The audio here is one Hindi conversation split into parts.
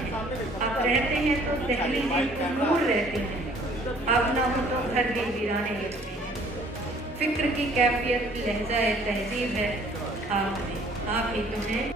हैं। आप रहते हैं तो दहलीज़ें दूर रहती हैं, आप ना हो तो घर भी वीराने लगते हैं। फ़िक्र की कैफ़ियत लहज़ा-ए तहज़ीब है, आप ही तो हैं।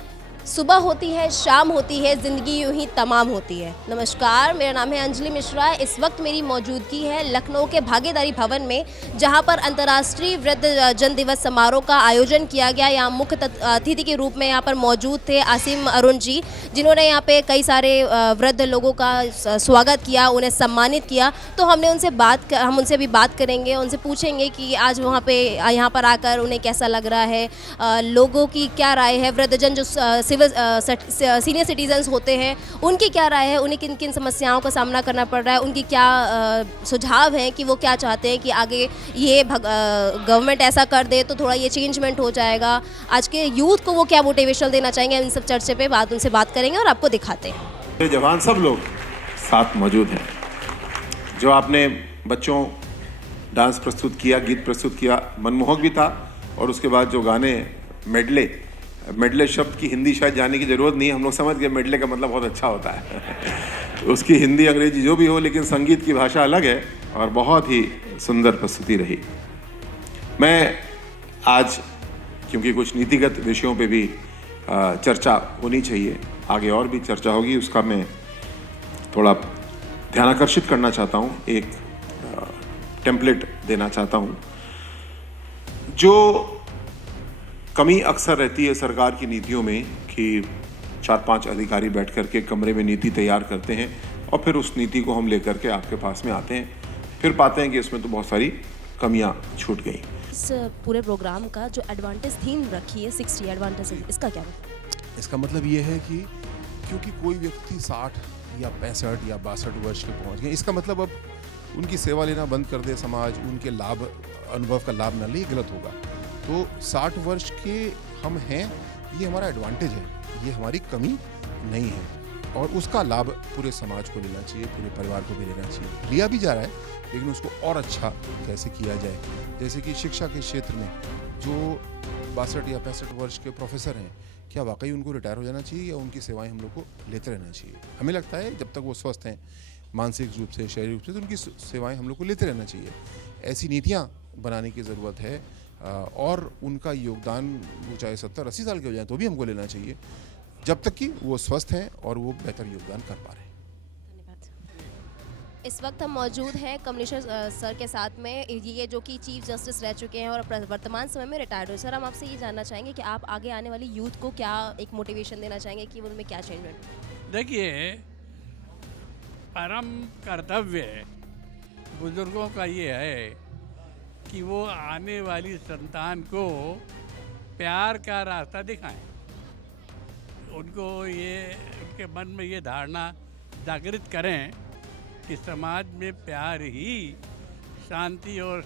सुबह होती है, शाम होती है, ज़िंदगी यूं ही तमाम होती है। नमस्कार, मेरा नाम है अंजलि मिश्रा। इस वक्त मेरी मौजूदगी है लखनऊ के भागीदारी भवन में, जहां पर अंतर्राष्ट्रीय वृद्ध जन दिवस समारोह का आयोजन किया गया। यहाँ मुख्य अतिथि के रूप में यहाँ पर मौजूद थे आसिम अरुण जी, जिन्होंने यहाँ पे कई सारे वृद्ध लोगों का स्वागत किया, उन्हें सम्मानित किया। तो हम उनसे भी बात करेंगे, उनसे पूछेंगे कि आज वहाँ पे यहाँ पर आकर उन्हें कैसा लग रहा है, लोगों की क्या राय है, वृद्धजन जो सीनियर सिटीजन्स होते हैं उनकी क्या राय है, उन्हें किन किन समस्याओं का सामना करना पड़ रहा है, उनकी क्या सुझाव हैं कि वो क्या चाहते हैं कि आगे ये गवर्नमेंट ऐसा कर दे तो थोड़ा ये चेंजमेंट हो जाएगा। आज के यूथ को वो क्या मोटिवेशन देना चाहेंगे, इन सब चर्चे पे उनसे बात करेंगे और आपको दिखाते हैं। जवान सब लोग साथ मौजूद हैं। जो आपने बच्चों डांस प्रस्तुत किया, गीत प्रस्तुत किया, मनमोहक भी था। और उसके बाद जो गाने मेडले शब्द की हिंदी शायद जानने की ज़रूरत नहीं है, हम लोग समझ गए मेडले का मतलब बहुत अच्छा होता है। उसकी हिंदी अंग्रेजी जो भी हो, लेकिन संगीत की भाषा अलग है और बहुत ही सुंदर प्रस्तुति रही। मैं आज, क्योंकि कुछ नीतिगत विषयों पे भी चर्चा होनी चाहिए, आगे और भी चर्चा होगी, उसका मैं थोड़ा ध्यानाकर्षित करना चाहता हूँ, एक टेम्पलेट देना चाहता हूँ। जो कमी अक्सर रहती है सरकार की नीतियों में कि 4-5 अधिकारी बैठ कर के कमरे में नीति तैयार करते हैं और फिर उस नीति को हम लेकर के आपके पास में आते हैं, फिर पाते हैं कि इसमें तो बहुत सारी कमियां छूट गई। इस पूरे प्रोग्राम का जो एडवांटेज थीम रखी है 60 एडवांटेज, इसका क्या मतलब? इसका मतलब ये है कि क्योंकि कोई व्यक्ति 60 या 65 या 62 वर्ष के पहुंच गए, इसका मतलब अब उनकी सेवा लेना बंद कर दे समाज, उनके अनुभव का लाभ न ले, ये गलत होगा। तो 60 वर्ष के हम हैं, ये हमारा एडवांटेज है, ये हमारी कमी नहीं है और उसका लाभ पूरे समाज को लेना चाहिए, पूरे परिवार को भी लेना चाहिए। लिया भी जा रहा है, लेकिन उसको और अच्छा कैसे किया जाए। जैसे कि शिक्षा के क्षेत्र में जो 62 या 65 वर्ष के प्रोफेसर हैं, क्या वाकई उनको रिटायर हो जाना चाहिए या उनकी सेवाएं हम लोग को लेते रहना चाहिए? हमें लगता है जब तक वो स्वस्थ हैं मानसिक रूप से, शारीरिक रूप से, तो उनकी सेवाएं हम लोग को लेते रहना चाहिए। ऐसी नीतियाँ बनाने की ज़रूरत है और उनका योगदान वो चाहे 70-80 साल के हो जाए तो भी हमको लेना चाहिए, जब तक कि वो स्वस्थ हैं और वो बेहतर योगदान कर पा रहे हैं। धन्यवाद। इस वक्त हम मौजूद हैं कमलेश्वर सर के साथ में, ये जो कि चीफ जस्टिस रह चुके हैं और वर्तमान समय में रिटायर्ड हुए। सर, हम आपसे ये जानना चाहेंगे कि आप आगे आने वाली यूथ को क्या एक मोटिवेशन देना चाहेंगे कि उनमें क्या चेंजमेंट? देखिए, परम कर्तव्य बुजुर्गों का ये है कि वो आने वाली संतान को प्यार का रास्ता दिखाएं। उनको उनके मन में ये धारणा जागृत करें कि समाज में प्यार ही शांति और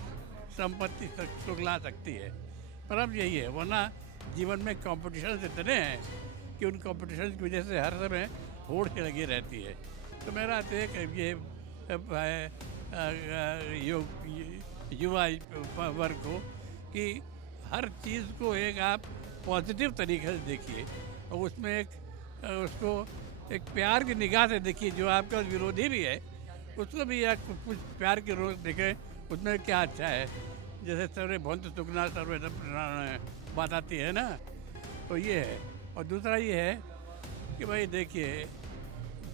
संपत्ति सुख ला सकती है। पर अब यही है, वरना जीवन में कॉम्पिटिशन इतने हैं कि उन कॉम्पिटिशन की वजह से हर समय होड़ के लगी रहती है। तो मेरा तो ये युवा वर्ग को कि हर चीज़ को एक आप पॉजिटिव तरीके से देखिए और उसमें उसको एक प्यार की निगाह से देखिए। जो आपका विरोधी भी है उसको भी कुछ प्यार की रोज देखें, उसमें क्या अच्छा है। जैसे सर्वे भवन्तु सुखिनः सर्वे बात आती है ना, तो ये है। और दूसरा ये है कि भाई देखिए,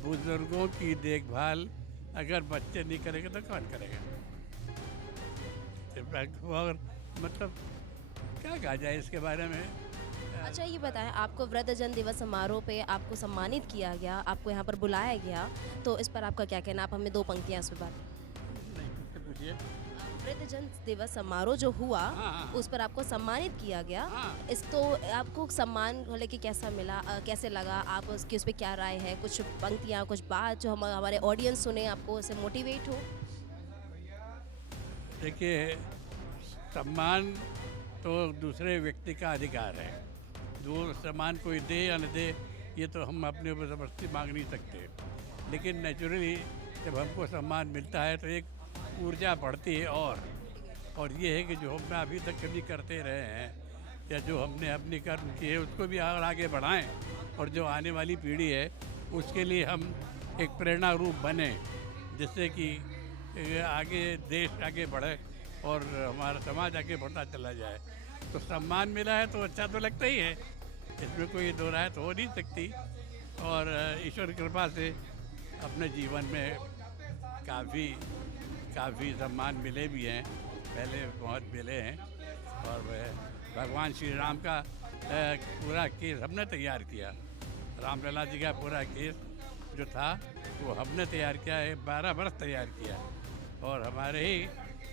बुजुर्गों की देखभाल अगर बच्चे नहीं करेंगे तो कौन करेगा? और मतलब क्या कहा जाए इसके बारे में। अच्छा, ये बताएं, आपको वृद्धजन दिवस समारोह पे आपको सम्मानित किया गया, आपको यहाँ पर बुलाया गया, तो इस पर आपका क्या कहना? आप हमें 2 पंक्तियाँ इस पर बात नहीं पूछिए। वृद्धजन दिवस समारोह जो हुआ, उस पर आपको सम्मानित किया गया। इस तो आपको सम्मान लेके कैसा मिला, कैसे लगा, आप उसकी उस पर क्या राय है? कुछ पंक्तियाँ, कुछ बात जो हमारे ऑडियंस सुने, आपको उससे मोटिवेट हो। देखिए, सम्मान तो दूसरे व्यक्ति का अधिकार है। जो सम्मान कोई दे या न दे, ये तो हम अपने ऊपर ज़बरदस्ती मांग नहीं सकते। लेकिन नेचुरली जब हमको सम्मान मिलता है तो एक ऊर्जा बढ़ती है। और ये है कि जो हम अभी तक कभी करते रहे हैं या जो हमने अपनी कर्म की है उसको भी और आगे बढ़ाएं, और जो आने वाली पीढ़ी है उसके लिए हम एक प्रेरणा रूप बने, जिससे कि आगे देश आगे बढ़े और हमारा समाज आगे बढ़ता चला जाए। तो सम्मान मिला है तो अच्छा तो लगता ही है, इसमें कोई दो राय तो हो नहीं सकती। और ईश्वर की कृपा से अपने जीवन में काफ़ी सम्मान मिले भी हैं, पहले बहुत मिले हैं। और भगवान श्री राम का पूरा केस हमने तैयार किया, रामलला जी का पूरा केस जो था वो हमने तैयार किया है, 12 वर्ष तैयार किया। और हमारे ही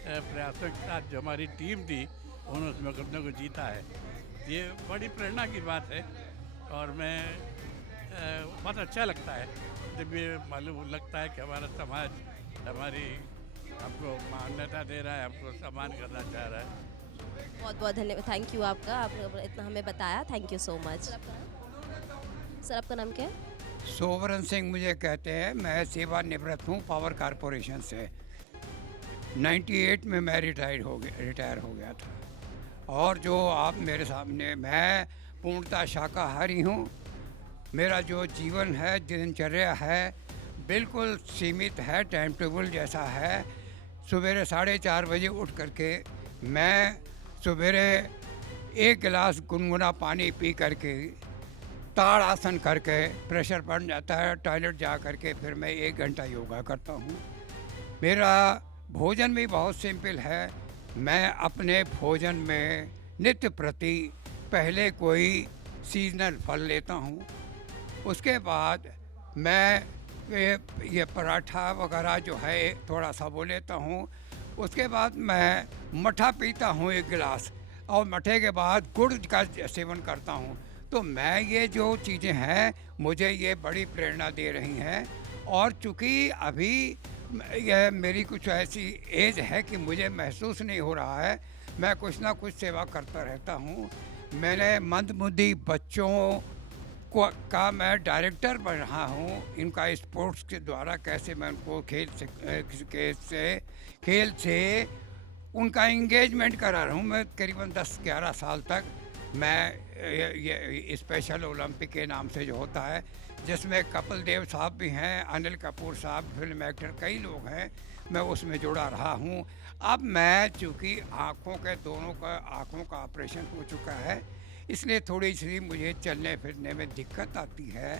प्रयासों के साथ जो हमारी टीम थी उन्होंने उस मुकदमे को जीता है। ये बड़ी प्रेरणा की बात है और मैं बहुत अच्छा लगता है जब ये मालूम लगता है कि हमारा समाज हमारी हमको मान्यता दे रहा है, हमको सम्मान करना चाह रहा है। बहुत बहुत धन्यवाद, थैंक यू आपका, आपने इतना हमें बताया, thank you so much. Sir आपका नाम क्या है? सोवरन सिंह मुझे कहते हैं, मैं सेवानिवृत्त हूँ पावर कॉरपोरेशन से। 98 में मैं रिटायर हो गया था। और जो आप मेरे सामने, मैं पूर्णतः शाकाहारी हूँ। मेरा जो जीवन है, दिनचर्या है, बिल्कुल सीमित है, टाइम टेबल जैसा है। सवेरे 4:30 बजे उठ करके मैं सवेरे 1 गिलास गुनगुना पानी पी करके ताड़ आसन करके, प्रेशर बढ़ जाता है, टॉयलेट जा करके फिर मैं 1 घंटा योगा करता हूँ। मेरा भोजन भी बहुत सिंपल है। मैं अपने भोजन में नित्य प्रति पहले कोई सीजनल फल लेता हूँ, उसके बाद मैं ये पराठा वगैरह जो है थोड़ा सा वो लेता हूँ। उसके बाद मैं मठा पीता हूँ 1 गिलास, और मठे के बाद गुड़ का सेवन करता हूँ। तो मैं ये जो चीज़ें हैं मुझे ये बड़ी प्रेरणा दे रही हैं। और चूँकि अभी यह मेरी कुछ ऐसी एज है कि मुझे महसूस नहीं हो रहा है, मैं कुछ ना कुछ सेवा करता रहता हूँ। मैंने मंदबुद्धि बच्चों का मैं डायरेक्टर बन रहा हूँ। इनका स्पोर्ट्स के द्वारा कैसे मैं उनको खेल से उनका इंगेजमेंट करा रहा हूँ। मैं करीबन 10-11 साल तक मैं ये स्पेशल ओलंपिक के नाम से जो होता है, जिसमें कपिल देव साहब भी हैं, अनिल कपूर साहब फिल्म एक्टर, कई लोग हैं, मैं उसमें जुड़ा रहा हूँ। अब मैं चूँकि दोनों आँखों का ऑपरेशन हो चुका है, इसलिए थोड़ी सी मुझे चलने फिरने में दिक्कत आती है।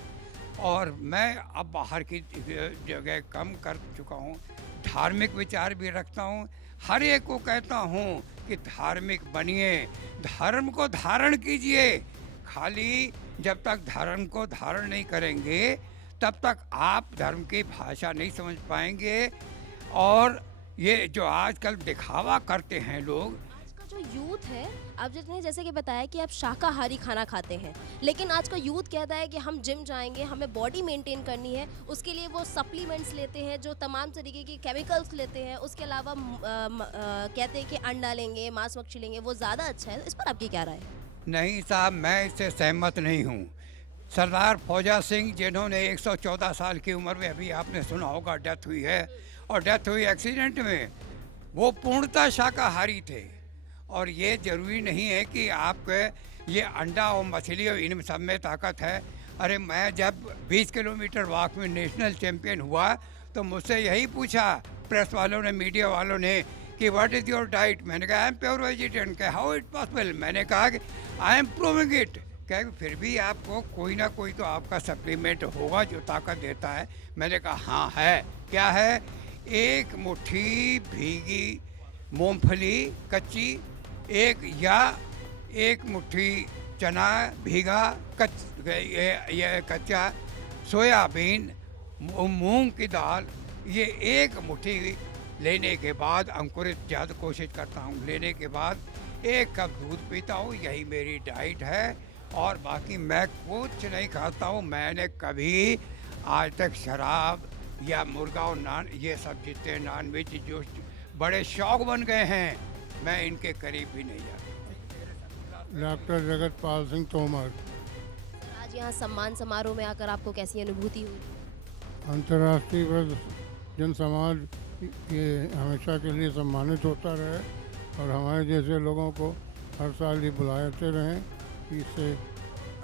और मैं अब बाहर की जगह कम कर चुका हूँ। धार्मिक विचार भी रखता हूँ। हर एक को कहता हूँ कि धार्मिक बनिए, धर्म को धारण कीजिए। खाली जब तक धर्म को धारण नहीं करेंगे तब तक आप धर्म की भाषा नहीं समझ पाएंगे। और ये जो आजकल दिखावा करते हैं लोग, आज का जो यूथ है, आप जितने जैसे कि बताया कि आप शाकाहारी खाना खाते हैं, लेकिन आज का यूथ कहता है कि हम जिम जाएंगे, हमें बॉडी मेंटेन करनी है, उसके लिए वो सप्लीमेंट्स लेते हैं जो तमाम तरीके के केमिकल्स लेते हैं। उसके अलावा कहते हैं कि अंडा लेंगे, मांस मच्छी लेंगे, वो ज़्यादा अच्छा है। इस पर आपकी क्या राय है? नहीं साहब, मैं इससे सहमत नहीं हूँ। सरदार फौजा सिंह, जिन्होंने 114 साल की उम्र में, अभी आपने सुना होगा, डेथ हुई है, और डेथ हुई एक्सीडेंट में, वो पूर्णतः शाकाहारी थे। और ये ज़रूरी नहीं है कि आपके ये अंडा और मछली और इन सब में ताकत है। अरे मैं जब 20 किलोमीटर वॉक में नेशनल चैम्पियन हुआ तो मुझसे यही पूछा प्रेस वालों ने, मीडिया वालों ने, कि व्हाट इज़ योर डाइट। मैंने कहा आई एम प्योर वेजिटेरियन। कहा हाउ इट पॉसिबल। मैंने कहा कि आई एम प्रूविंग इट। कहा फिर भी आपको कोई ना कोई तो आपका सप्लीमेंट होगा जो ताकत देता है। मैंने कहा हाँ है। क्या है? 1 मुट्ठी भीगी मूंगफली कच्ची, एक मुट्ठी चना भीगा, ये कच्चा सोयाबीन, मूंग की दाल, ये 1 मुट्ठी लेने के बाद, अंकुरित ज़्यादा कोशिश करता हूँ, लेने के बाद 1 कप दूध पीता हूँ। यही मेरी डाइट है। और बाकी मैं कुछ नहीं खाता हूँ। मैंने कभी आज तक शराब या मुर्गा और नान, ये सब जितने नॉन वेज जो बड़े शौक बन गए हैं, मैं इनके करीब भी नहीं जाता। डॉक्टर जगतपाल सिंह तोमर। आज यहाँ सम्मान समारोह में आकर आपको कैसी अनुभूति हुई? अंतर्राष्ट्रीय वृद्ध जन समाज ये हमेशा के लिए सम्मानित होता रहे और हमारे जैसे लोगों को हर साल ये बुलाते रहें। इससे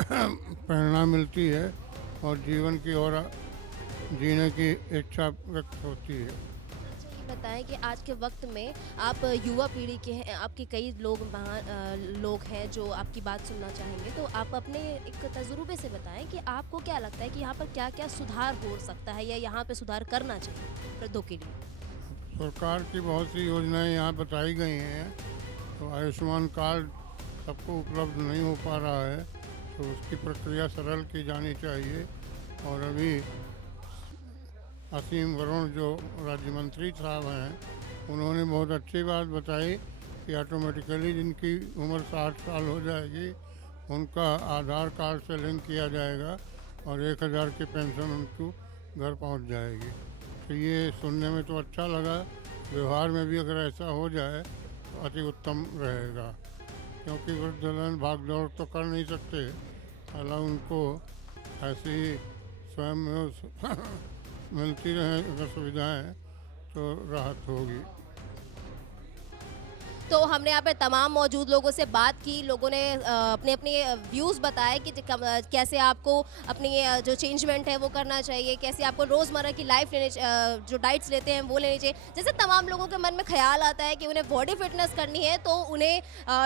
प्रेरणा मिलती है और जीवन की और जीने की इच्छा व्यक्त होती है। अच्छा, ये बताएं कि आज के वक्त में आप युवा पीढ़ी के हैं, आपके कई लोग लोग हैं जो आपकी बात सुनना चाहेंगे, तो आप अपने एक तजुर्बे से बताएं कि आपको क्या लगता है कि यहाँ पर क्या क्या सुधार हो सकता है या यहाँ पे सुधार करना चाहिए वृद्धों के लिए। सरकार की बहुत सी योजनाएं यहाँ बताई गई हैं, तो आयुष्मान कार्ड सबको उपलब्ध नहीं हो पा रहा है, तो उसकी प्रक्रिया सरल की जानी चाहिए। और अभी असीम वरुण जो राज्य मंत्री साहब हैं, उन्होंने बहुत अच्छी बात बताई कि ऑटोमेटिकली जिनकी उम्र 60 साल हो जाएगी उनका आधार कार्ड से लिंक किया जाएगा और 1000 की पेंशन उनको घर पहुंच जाएगी। तो ये सुनने में तो अच्छा लगा, व्यवहार में भी अगर ऐसा हो जाए तो अति उत्तम रहेगा, क्योंकि वृद्धजन भाग दौड़ तो कर नहीं सकते, हालांकि उनको ऐसी ही स्वयं में मिलती रहे अगर सुविधाएं तो राहत होगी। तो हमने यहाँ पे तमाम मौजूद लोगों से बात की, लोगों ने अपने अपने व्यूज़ बताए कि कैसे आपको अपनी जो चेंजमेंट है वो करना चाहिए, कैसे आपको रोज़मर्रा की लाइफ जो डाइट्स लेते हैं वो लेनी चाहिए। जैसे तमाम लोगों के मन में ख्याल आता है कि उन्हें बॉडी फिटनेस करनी है तो उन्हें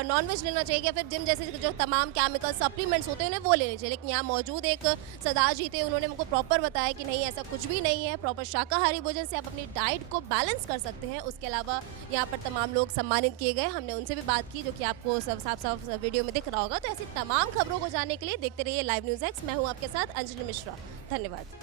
नॉनवेज लेना चाहिए या फिर जिम जैसे जो तमाम केमिकल सप्लीमेंट्स होते हैं उन्हें वो लेने चाहिए, लेकिन यहाँ मौजूद एक सरदार जी थे, उन्होंने हमको प्रॉपर बताया कि नहीं, ऐसा कुछ भी नहीं है। प्रॉपर शाकाहारी भोजन से आप अपनी डाइट को बैलेंस कर सकते हैं। उसके अलावा यहाँ पर तमाम लोग सम्मानित किए गए, हमने उनसे भी बात की जो कि आपको सब साफ वीडियो में दिख रहा होगा। तो ऐसी तमाम खबरों को जानने के लिए देखते रहिए लाइव न्यूज़ एक्स। मैं हूँ आपके साथ अंजलि मिश्रा। धन्यवाद।